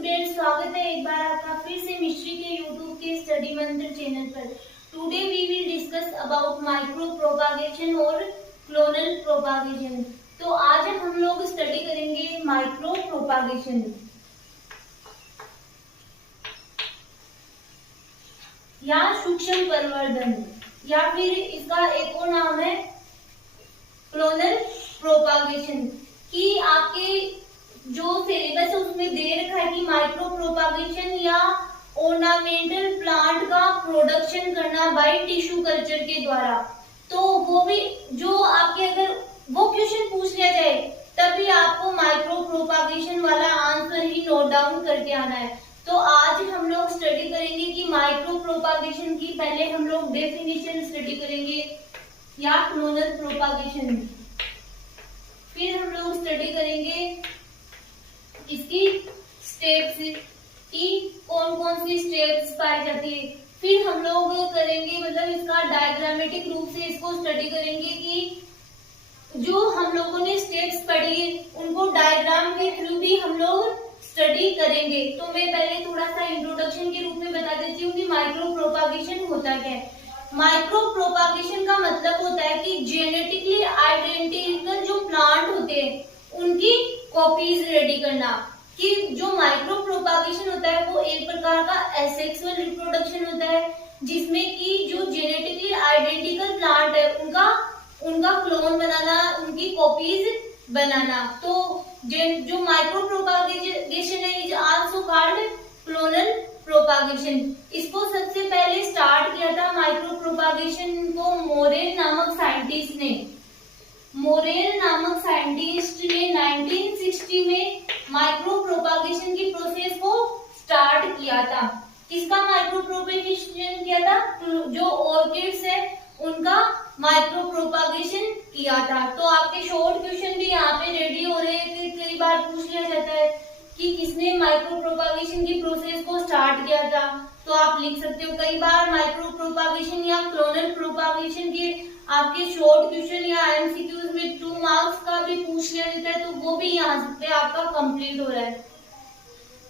Student, स्वागत है एक बार आपका फिर से मिस्ट्री के यूट्यूब के स्टडी मंत्र चैनल पर। Today we will discuss about micro propagation और क्लोनल प्रोपागेशन। तो आज हम लोग स्टडी करेंगे माइक्रो प्रोपागेशन या सूक्ष्म परिवर्धन, या फिर इसका एक और नाम है क्लोनल प्रोपागेशन। कि आपके जो सिलेबस है उसमें दे रखा है कि माइक्रो प्रोपागेशन या ऑर्नामेंटल प्लांट का प्रोडक्शन करना बाय टिश्यू कल्चर के द्वारा। तो वो भी जो आपके अगर वो क्वेश्चन पूछ लिया जाए तभी आपको माइक्रो प्रोपागेशन वाला आंसर ही नोट डाउन करके आना है। तो आज हम लोग स्टडी करेंगे कि माइक्रो प्रोपागेशन की पहले हम लोग डेफिनेशन स्टडी करेंगे या क्लोनल प्रोपागेशन, फिर हम लोग स्टडी करेंगे इसकी स्टेप्स की कौन कौन सी स्टेप्स पाई जाती है, फिर हम लोग करेंगे मतलब इसका डायग्रामेटिक रूप से इसको स्टडी करेंगे कि जो हम लोगों ने स्टेप्स पढ़ी उनको डायग्राम के थ्रू भी हम लोग स्टडी करेंगे। तो मैं पहले थोड़ा सा इंट्रोडक्शन के रूप में बता देती हूँ कि माइक्रो प्रोपागेशन होता क्या है। माइक्रो प्रोपागेशन का मतलब होता है कि जेनेटिकली आइडेंटिकल जो प्लांट होते हैं उनकी कॉपीज रेडी करना। कि जो माइक्रो प्रोपागेशन होता है वो एक प्रकार का एसेक्सुअल रिप्रोडक्शन होता है जिसमें कि जो जेनेटिकली आइडेंटिकल प्लांट है उनका क्लोन बनाना, उनकी कॉपीज बनाना। तो जो माइक्रो प्रोपागेशन है is also called clonal propagation. इसको सबसे पहले स्टार्ट किया था माइक्रो प्रोपागेशन को मोरेल नामक साइंटिस्ट ने। मोरेल नामक साइंटिस्ट ने 1960 में माइक्रो प्रोपागेशन की प्रोसेस को स्टार्ट किया था। किसका माइक्रो प्रोपागेशन किया था? जो ऑर्किड्स है उनका माइक्रो प्रोपागेशन किया था। तो आपके शॉर्ट क्वेश्चन भी यहाँ पे रेडी हो रहे हैं। कई बार पूछ लिया जाता है कि किसने माइक्रो प्रोपागेशन की प्रोसेस को स्टार्ट किया था, तो आप लिख सकते हो। कई बार माइक्रो प्रोपागेशन या क्लोनल प्रोपागेशन के आपके शॉर्ट क्वेश्चन या एमसीक्यूज में 2 मार्क्स का भी पूछ लिया जाता है, तो वो भी यहाँ पे आपका कंप्लीट हो रहा है।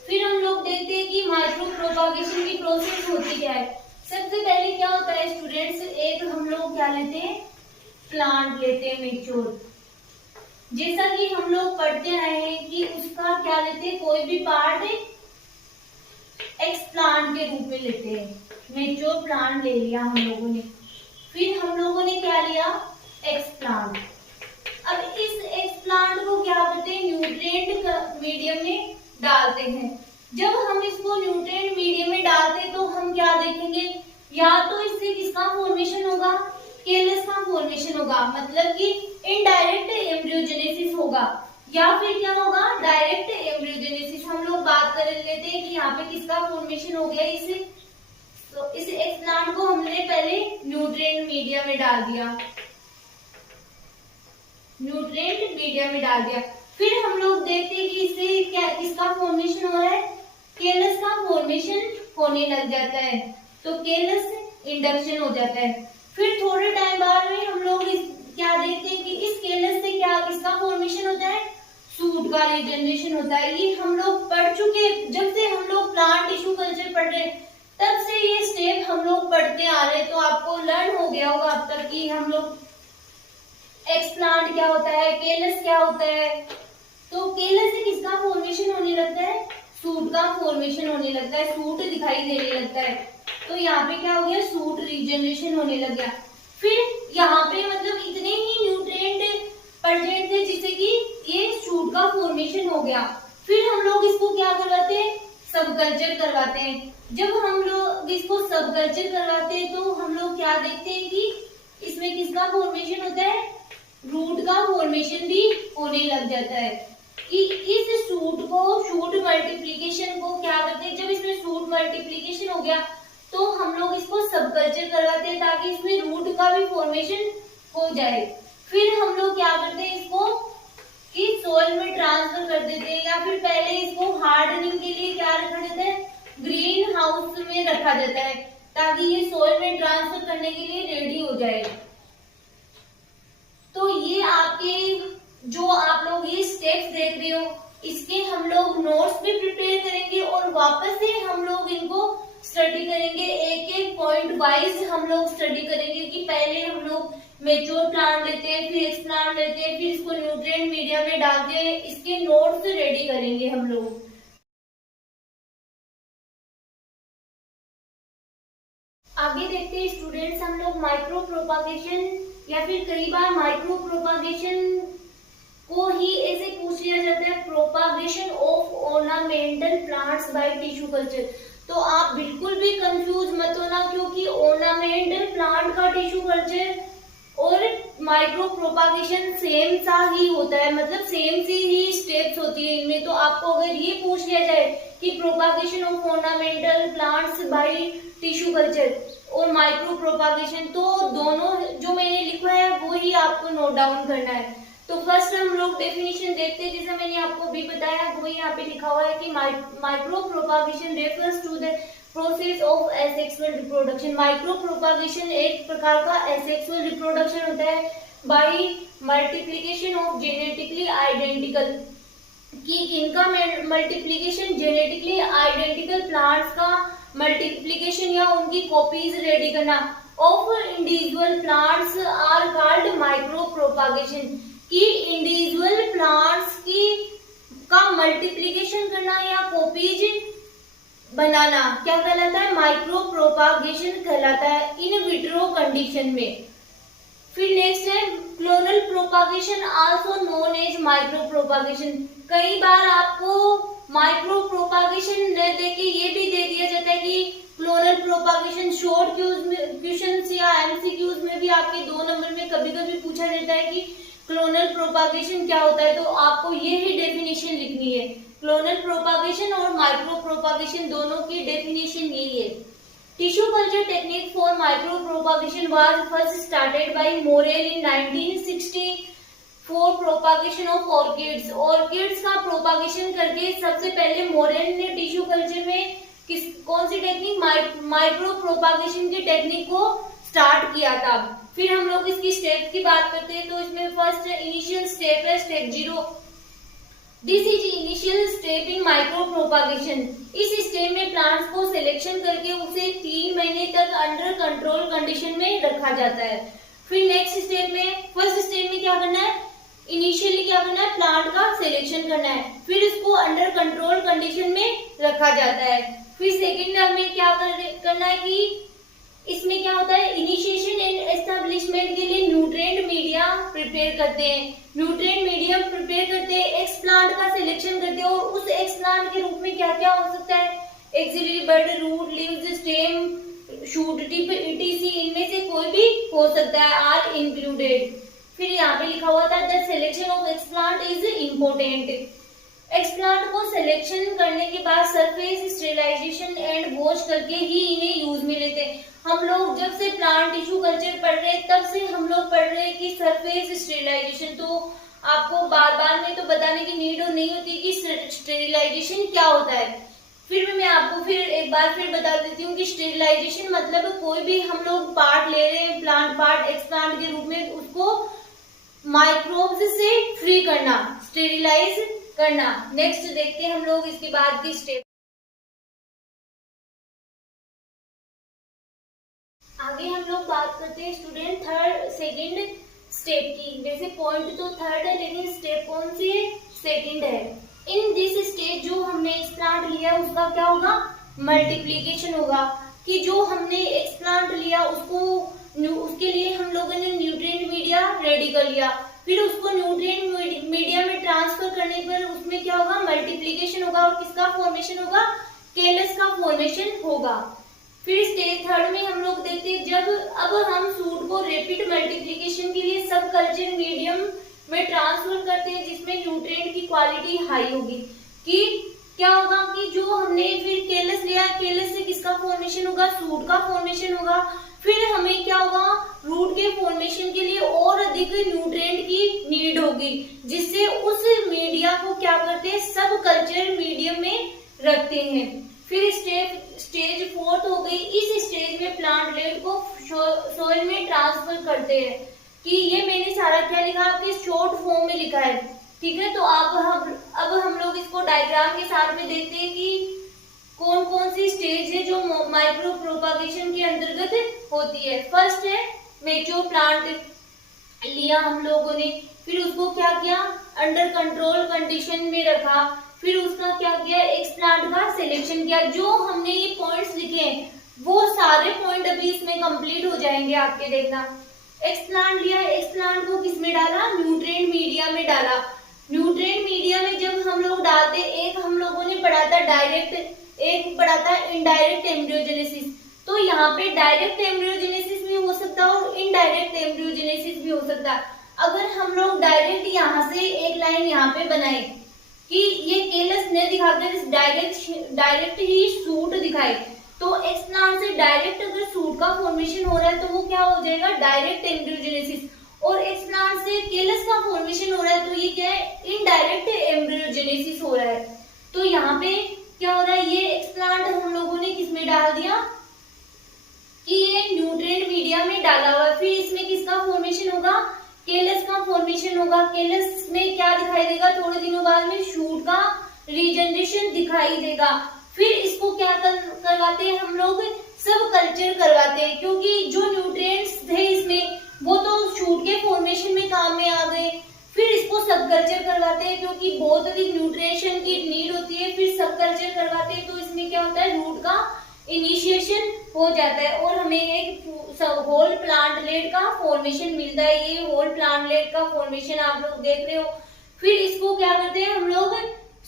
फिर हम लोग देखते हैं कि माइक्रो प्रोपागेशन की प्रोसेस होती क्या है। सबसे पहले क्या होता है स्टूडेंट्स, एक हम लोग क्या लेते हैं, प्लांट लेते हैं मेच्योर। जैसा कि हम लोग पढ़ते आए हैं कि उसका क्या लेते हैं, कोई भी पार्ट एक्स प्लांट के रूप में लेते हैं। मेच्योर प्लांट ले लिया हम लोगों ने, फिर हम लोगों ने क्या लिया, एक्स प्लांट। अब इस एक्स प्लांट को क्या करते हैं, न्यूट्रिएंट मीडियम में डालते हैं। जब हम इसको न्यूट्रिएंट मीडियम में डालते हैं तो हम क्या देखेंगे, या तो इससे किसका फॉर्मेशन होगा, केलस का फॉर्मेशन होगा, मतलब कि इनडायरेक्ट एम्ब्रियोजेनेसिस होगा, या फिर क्या होगा, डायरेक्ट एम्ब्रियोजेनेसिस। हम लोग बात कर लेते हैं कि यहाँ पे किसका फॉर्मेशन हो गया। तो इस एक्स प्लांट को हमने पहले न्यूट्रिएंट मीडिया में डाल दिया, न्यूट्रिएंट मीडिया में डाल दिया। फिर हम लोग देखते हैं कि इससे क्या किसका फॉर्मेशन हो रहा है, केलस का फॉर्मेशन होने लग जाता है। तो केलस इंडक्शन हो जाता है। फिर थोड़े टाइम बाद में हम लोग क्या देखते हैं कि इस केलस से क्या किसका फॉर्मेशन होता है, सूट का रीजनरेशन होता है। ये हम लोग पढ़ चुके, जब से हम लोग प्लांट टिश्यू कल्चर पढ़ रहे तब से ये स्टेप हम लोग पढ़ते आ रहे। तो आपको लर्न हो गया होगा अब तक कि हम लोग एक्स प्लांट क्या होता है, केलस क्या होता है। तो केलस से किसका फॉर्मेशन होने लगता है, सूट का फॉर्मेशन होने लगता है, सूट दिखाई देने लगता है। तो यहाँ पे क्या हो गया, सूट रीजनरेशन होने लग गया। फिर यहाँ पे मतलब इतने ही न्यूट्रिएंट प्रेजेंट थे जिससे कि ये सूट का फॉर्मेशन हो गया। फिर हम लोग इसको क्या करवाते हैं, सब कल्चर करवाते हैं। जब हम लोग इसको सब कल्चर करवाते हैं तो हम लोग क्या देखते हैं कि इसमें किसका फॉर्मेशन होता है, रूट का फॉर्मेशन भी होने लग जाता है। कि इस शूट मल्टीप्लिकेशन को क्या करते हैं, जब इसमें शूट मल्टीप्लिकेशन हो गया तो हम लोग इसको सब कल्चर करवाते हैं ताकि इसमें रूट का भी फॉर्मेशन हो जाए। फिर हम लोग क्या करते हैं, इसको कि सोइल में ट्रांसफर कर देते हैं, या फिर पहले इसको हार्डनिंग के लिए क्या रखा जाता है, ग्रीन हाउस में रखा जाता है ताकि ये सोइल में ट्रांसफर करने के लिए रेडी हो जाए। तो ये आपके जो आप लोग ये स्टेप्स देख रहे हो इसके हम लोग नोट्स भी प्रिपेयर करेंगे स्टडी करेंगे, एक एक पॉइंट वाइज हम लोग स्टडी करेंगे कि पहले हम लोग मेच्योर प्लांट लेते हैं, फिर एक्सप्लांट लेते हैं, फिर इसको न्यूट्रिएंट मीडिया में डालते हैं, इसके नोट्स रेडी करेंगे हम लोग। आगे देखते हैं स्टूडेंट्स, हम लोग माइक्रो प्रोपागेशन या फिर कई बार माइक्रो प्रोपागेशन को ही ऐसे पूछ लिया जाता है, propagation of ornamental plants by tissue culture. तो आप बिल्कुल भी कंफ्यूज मत होना, क्योंकि ऑर्नामेंटल प्लांट का टिश्यू कल्चर और माइक्रो प्रोपागेशन सेम सा ही होता है, मतलब सेम सी ही स्टेप्स होती है इनमें। तो आपको अगर ये पूछ लिया जाए कि propagation of ornamental plants by tissue culture और माइक्रो प्रोपागेशन, तो दोनों जो मैंने लिखा है वो ही आपको नोट डाउन करना है। तो फर्स्ट हम लोग डेफिनेशन देखते हैं, जैसे मैंने आपको भी बताया वो यहाँ पे लिखा हुआ है कि micro propagation refers to the process of asexual reproduction. Micro propagation एक प्रकार का एसेक्सुअल रिप्रोडक्शन होता है by multiplication of genetically identical, कि इनका मल्टीप्लिकेशन जेनेटिकली आइडेंटिकल प्लांट्स का मल्टीप्लिकेशन या उनकी कॉपीज रेडी करना of individual plants are called micro propagation, कि इंडिविजुअल प्लांट्स की का मल्टीप्लिकेशन करना या कॉपीज बनाना क्या कहलाता है, माइक्रो प्रोपागेशन कहलाता है इन विट्रो कंडीशन में। फिर नेक्स्ट है clonal propagation also known as micro propagation. कई बार आपको माइक्रो प्रोपागेशन न देके ये भी दे दिया जाता है कि क्लोनल प्रोपागेशन। शॉर्ट क्वेश्चंस या एमसीक्यूज में भी आपके 2 नंबर में कभी कभी पूछा जाता है कि क्लोनल प्रोपागेशन क्या होता है, तो आपको ये ही डेफिनेशन लिखनी है। क्लोनल प्रोपागेशन और माइक्रो प्रोपागेशन दोनों की डेफिनेशन यही है। Tissue culture technique for micro propagation was first started by Morel in 1960 for propagation of orchids. Orchids का प्रोपागेशन करके सबसे पहले मोरेल ने टिश्यू कल्चर में कौन सी टेक्निक, माइक्रो प्रोपागेशन की टेक्निक को स्टार्ट किया था। फिर हम लोग इसकी स्टेप की बात करते हैं, तो इसमें फर्स्ट इनिशियल स्टेप है step 0। This is initial step in micro propagation. इस स्टेप में प्लांट्स को सिलेक्शन करके उसे 3 महीने तक अंडर कंट्रोल कंडीशन में रखा जाता है। फिर नेक्स्ट स्टेप में, फर्स्ट स्टेप में क्या करना है, इनिशियली क्या करना है, प्लांट का सिलेक्शन करना है, फिर इसको अंडर कंट्रोल कंडीशन में रखा जाता है। फिर सेकेंड में क्या करना है कि इसमें क्या होता है, इनिशिएशन एंड एस्टेब्लिशमेंट के लिए न्यूट्रिएंट मीडिया प्रिपेयर करते हैं। न्यूट्रिएंट मीडिया प्रिपेयर करते हैं, एक्स प्लांट का सिलेक्शन करते हैं, और उस एक्स प्लांट के रूप में क्या क्या हो सकता है, axillary bud, root, leaves, stem, shoot tip, etc, इनमें से कोई भी हो सकता है, आर इंक्लूडेड। फिर यहाँ पे लिखा हुआ था the selection of x plant is important. X plant को सिलेक्शन करने के बाद सरफेस स्टेरिलाइजेशन एंड वॉश करके ही इन्हें यूज में लेते हैं। हम लोग जब से प्लांट टिश्यू कल्चर पढ़ रहे हैं तब से हम लोग पढ़ रहे हैं कि सरफेस स्टेरिलाइजेशन, तो आपको बार बार में तो बताने की नीड नहीं होती कि स्टेरिलाइजेशन क्या होता है। फिर भी मैं आपको फिर एक बार फिर बता देती हूँ कि स्टेरिलाइजेशन मतलब कोई भी हम लोग पार्ट ले रहे हैं, प्लांट पार्ट एक्स प्लांट के रूप में, उसको माइक्रोब्स से फ्री करना, स्टेरिलाइज करना। नेक्स्ट देखते हैं हम लोग इसके बाद की स्टेप। आगे हम लोग बात करते हैं स्टूडेंट सेकंड स्टेप की। वैसे पॉइंट तो थर्ड है, लेकिन स्टेप कौन सी है, सेकंड है। इन दिस स्टेज जो हमने एक्स प्लांट लिया उसका क्या होगा, मल्टीप्लीकेशन होगा, कि जो हमने एक्स प्लांट लिया उसके लिए हम लोगों ने न्यूट्रिएंट मीडिया रेडी कर लिया, फिर उसको न्यूट्रिएंट मीडिया में ट्रांसफर करने पर उसमें क्या होगा, मल्टीप्लीकेशन होगा, और किसका फॉर्मेशन होगा, केलस का फॉर्मेशन होगा। फिर स्टेज थर्ड में हम लोग देखते हैं जब अब हम सूट को रैपिड मल्टीप्लिकेशन के लिए सब कल्चर मीडियम में ट्रांसफर करते हैं जिसमें न्यूट्रिएंट की क्वालिटी हाई होगी, कि क्या होगा कि जो हमने फिर केलस लिया, केलस से किसका फॉर्मेशन होगा, सूट का फॉर्मेशन होगा। फिर हमें क्या होगा, रूट के फॉर्मेशन के लिए और अधिक न्यूट्रिएंट की नीड होगी, जिससे उस मीडिया को क्या करते हैं, सब कल्चर मीडियम में रखते हैं। फिर स्टेज फोर्थ हो गई, इस स्टेज में प्लांट लेड को सोइल में ट्रांसफर करते हैं, कि ये मैंने सारा क्या लिखा आपके शॉर्ट फॉर्म में लिखा है, ठीक है। तो अब हम लोग इसको डायग्राम के साथ में देखते हैं कि कौन कौन सी स्टेज है जो माइक्रो प्रोपागेशन के अंतर्गत होती है। फर्स्ट है मेच्योर प्लांट लिया हम लोगों ने, फिर उसको क्या किया, अंडर कंट्रोल कंडीशन में रखा, फिर उसका क्या किया, एक्सप्लांट का सिलेक्शन किया। जो हमने ये पॉइंट्स लिखे हैं वो सारे पॉइंट अभी इसमें कंप्लीट हो जाएंगे आपके, देखना। एक्सप्लांट लिया, एक्सप्लांट को किस में डाला, न्यूट्रिएंट मीडिया में डाला। न्यूट्रिएंट मीडिया में जब हम लोग डालते, एक हम लोगों ने पढ़ा था डायरेक्ट, एक पढ़ा था इनडायरेक्ट एम्ब्रियोजेनेसिस। तो यहाँ पे डायरेक्ट एम्ब्रियोजेनेसिस भी हो सकता है और इनडायरेक्ट एम्ब्रियोजेनेसिस भी हो सकता है। अगर हम लोग डायरेक्ट यहाँ से एक लाइन यहाँ पे बनाए कि ये केलस न दिखाकर डायरेक्ट ही सूट दिखाए, तो एक्सप्लांट से डायरेक्ट अगर सूट का फॉर्मेशन हो रहा है तो वो क्या हो जाएगा, डायरेक्ट एम्ब्रियोजेनेसिस। और एक्सप्लांट से केलस का फॉर्मेशन हो रहा है तो ये क्या है, इनडायरेक्ट एम्ब्रियोजेनेसिस हो रहा है। तो यहाँ पे क्या हो रहा है, ये एक्सप्लांट हम लोगों ने किसमें डाल दिया कि ये न्यूट्रिएंट मीडिया में डाला हुआ है। फिर इसमें किसका फॉर्मेशन होगा, केलस का फॉर्मेशन होगा। केलस में क्या दिखाई देगा, थोड़े दिनों बाद में शूट का रीजनरेशन दिखाई देगा। फिर इसको क्या करवाते हैं हम लोग, सब कल्चर करवाते हैं, क्योंकि जो न्यूट्रिएंट्स थे इसमें वो तो शूट के फॉर्मेशन में काम में आ गए। फिर इसको सब कल्चर करवाते हैं क्योंकि बहुत अधिक न्यूट्रिशन की नीड होती है। फिर सब कल्चर करवाते हैं तो इसमें क्या होता है, रूट का इनिशिएशन हो जाता है और हमें एक होल प्लांटलेट का फॉर्मेशन मिलता है। ये होल प्लांटलेट का फॉर्मेशन आप लोग देख रहे हो। फिर इसको क्या करते हैं हम लोग,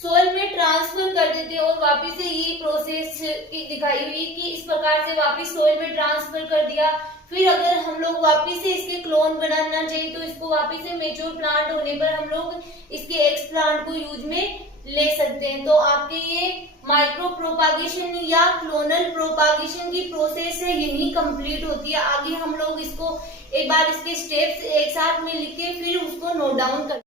सोइल में ट्रांसफर कर देते हैं और वापस से ये प्रोसेस दिखाई हुई कि इस प्रकार से वापस सोइल में ट्रांसफर कर दिया। फिर अगर हम लोग वापस से इसके क्लोन बनाना चाहिए तो इसको वापस से मेच्योर प्लांट होने पर हम लोग इसके एक्स प्लांट को यूज में ले सकते हैं। तो आपके ये माइक्रो प्रोपागेशन या क्लोनल प्रोपागेशन की प्रोसेस है, यही कंप्लीट होती है। आगे हम लोग इसको एक बार इसके स्टेप्स एक साथ में लिख के फिर उसको नोट डाउन कर।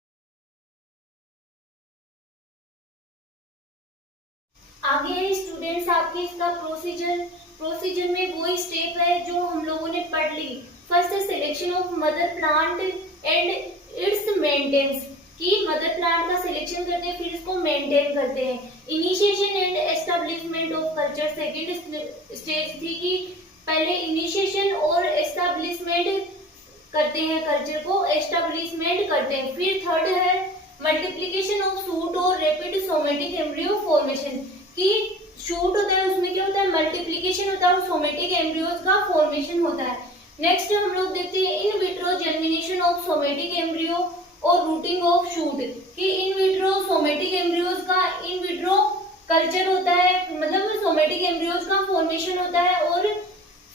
आगे है स्टूडेंट्स आपके इसका प्रोसीजर में वही स्टेप है जो हम लोगों ने पढ़ ली। फर्स्ट है selection of mother plant and it's maintenance, कि मदर प्लांट का सिलेक्शन करते हैं फिर इसको मेंटेन करते हैं। Initiation and establishment of culture second stage थी कि पहले इनिशिएशन और एस्टेब्लिशमेंट करते हैं, कल्चर को एस्टेब्लिशमेंट करते हैं। फिर थर्ड है मल्टीप्लिकेशन ऑफ शूट और रैपिड सोमेटिक एम्ब्रियो फॉर्मेशन, कि शूट होता है उसमें क्या होता है, मल्टीप्लिकेशन होता है और सोमेटिक एम्ब्रियोज का फॉर्मेशन होता है। नेक्स्ट हम लोग देखते हैं in vitro germination of somatic embryo और रूटिंग ऑफ शूट, कि इन विट्रो सोमेटिक एम्ब्रियोज का इन विट्रो कल्चर होता है, मतलब सोमेटिक एम्ब्रियोज का फॉर्मेशन होता है और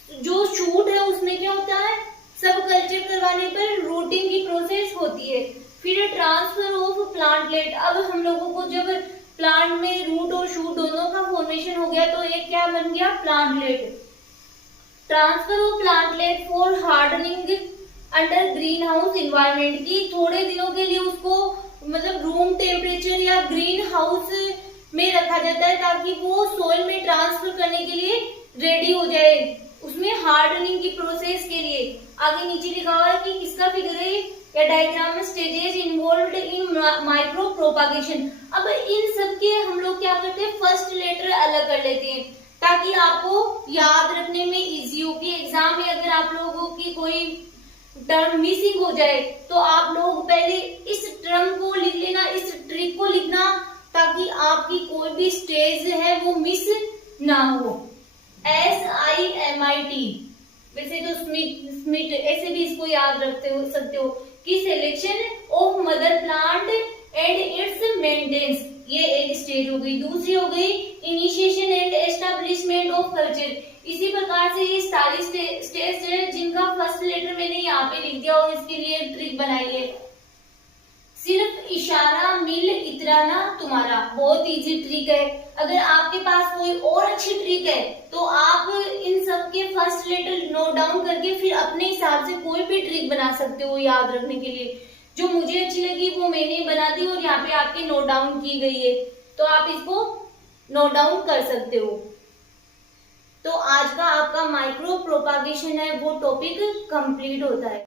जो शूट है उसमें क्या होता है, सब कल्चर करवाने पर रूटिंग की प्रोसेस होती है। फिर ट्रांसफर ऑफ प्लांटलेट, अब हम लोगों को जब प्लांट में रूट और शूट दोनों का फॉर्मेशन हो गया तो एक क्या बन गया, plantlet. Transfer of plantlet for hardening under green house environment, की थोड़े दिनों के लिए उसको मतलब रूम टेम्परेचर या ग्रीन हाउस में रखा जाता है ताकि वो सोइल में ट्रांसफर करने के लिए रेडी हो जाए, उसमें हार्डनिंग की प्रोसेस के लिए। आगे नीचे लिखा हुआ है कि किसका फिगर है या डायग्राम में स्टेजेस इन्वॉल्व्ड इन माइक्रो प्रोपागेशन। अब इन सब के हम लोग क्या करते हैं, फर्स्ट लेटर अलग कर लेते हैं ताकि आपको याद रखने में इजी हो कि एग्जाम में अगर आप लोगों की कोई टर्म मिसिंग हो जाए तो आप लोग पहले इस टर्म को लिख लेना, इस ट्रिक को लिखना ताकि आपकी कोई भी स्टेज है वो मिस ना हो। SIMIT, वैसे तो स्मिट ऐसे भी इसको याद सकते हो कि selection of mother plant and it's maintenance, ये एक स्टेज हो गई। दूसरी हो गई initiation and establishment of culture. इसी प्रकार से ये सारी स्टेज है जिनका फर्स्ट लेटर मैंने यहाँ पे लिख दिया और इसके लिए ट्रिक बनाई है। सिर्फ इशारा मिल इतराना तुम्हारा, बहुत इजी ट्रिक है। अगर आपके पास कोई और अच्छी ट्रिक है तो आप इन सब के फर्स्ट लेटर नोट डाउन करके फिर अपने हिसाब से कोई भी ट्रिक बना सकते हो याद रखने के लिए। जो मुझे अच्छी लगी वो मैंने बना दी और यहाँ पे आपके नोट डाउन की गई है, तो आप इसको नोट डाउन कर सकते हो। तो आज का आपका माइक्रो प्रोपागेशन है वो टॉपिक कंप्लीट होता है।